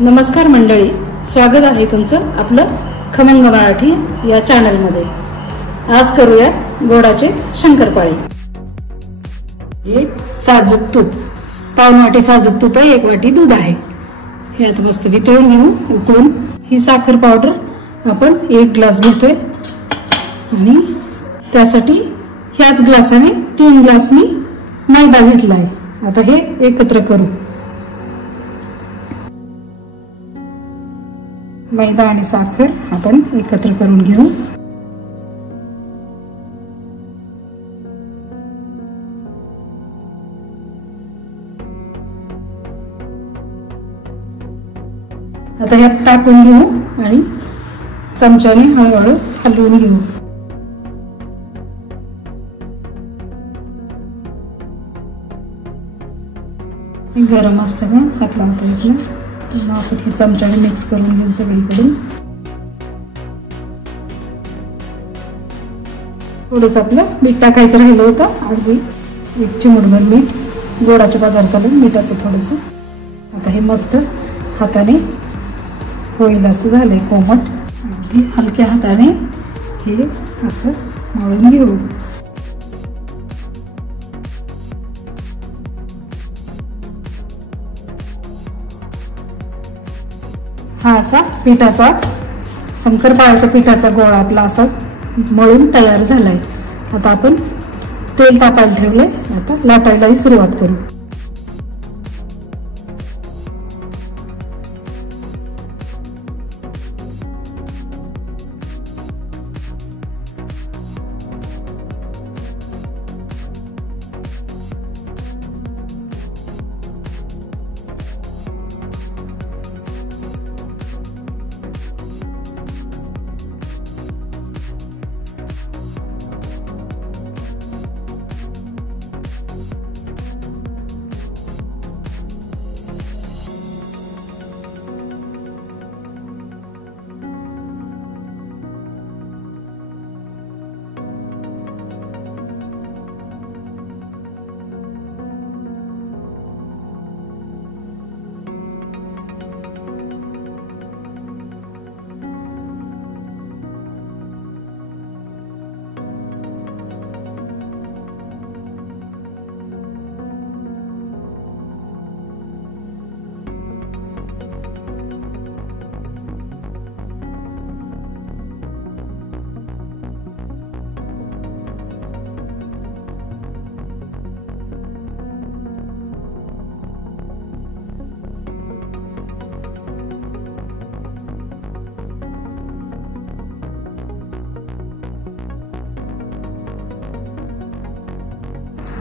नमस्कार मंडळी, स्वागत आहे तुमचं आपलं खमंग मराठी या चॅनल मध्ये। आज करूया गोडाचे शंकरपाळे। हे साजूक तूप, पाऊण वाटी साजूक तूप आहे, 1 वाटी दूध आहे। यात मस्त वितळून घेऊ, उकळून। ही साखर पावडर आपण 1 ग्लास घेतोय आणि त्यासाठी ह्याच ग्लासाने 3 ग्लास मी मैदा घेतलाय। आता हे एकत्र करू। मैदा आणि साखर आपण एकत्र करून घेऊ। आता यात टाकून घेऊ आणि चमच्याने हळूहळू हलवून घेऊ। गरम असतं ना, हात लावता येत नाही। आपण हे चमच्याने मिक्स करून घेऊ सगळीकडून। थोडस आपलं मीठ टाकायचं राहिलं होतं, अगदी 1 चिमूटभर मीठ। गोडाच्या पदार्थाला मिठाचं थोडस। आता हे मस्त हाताने होईल असं झालंय कोमट। अगदी हलक्या हाताने हे असं मळून घेऊ। हा असा पिठाचा, शंकरपाळ्याच्या पिठाचा गोळा आपला असा मळून तयार झालाय। आता आपण तेल तापायला ठेवलंय, आता लाटायलाही सुरुवात करू।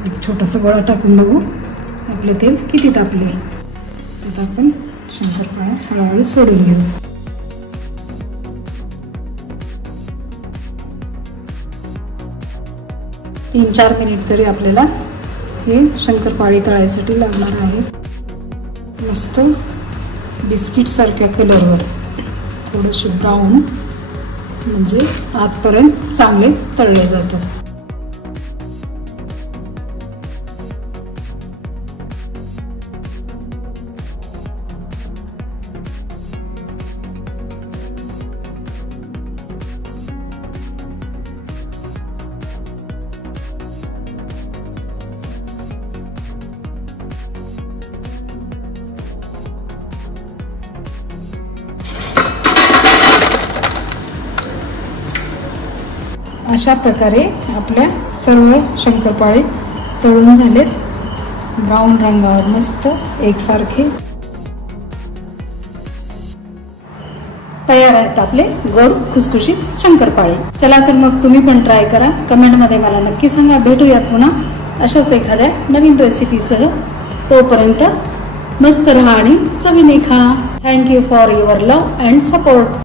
एक छोटासा गोळा टाकून बघू आपले तेल किती तापले। आता आपण शंकरपाळ्या हळूहळू सोडून घेऊ। तीन 4 मिनिट तरी आपल्याला हे शंकरपाळी तळायसाठी लागणार आहे। मस्त बिस्किट सारख्या कलरवर, थोडेसे ब्राऊन, म्हणजे आतपर्यंत चांगले तळले जातात। अशा प्रकारे आपल्या सर्व शंकरपाळे तळून झालेत, ब्राऊन रंगावर मस्त एकसारखे तयार आहेत आपले गोड खुसखुशीत शंकरपाळे। चला तर मग तुम्ही पण ट्राय करा, कमेंट मध्ये मला नक्की सांगा। भेटूयात पुन्हा अशाच एखाद्या नवीन रेसिपीसह। तोपर्यंत मस्त रहा आणि चवीने खा। Thank you for your love and support.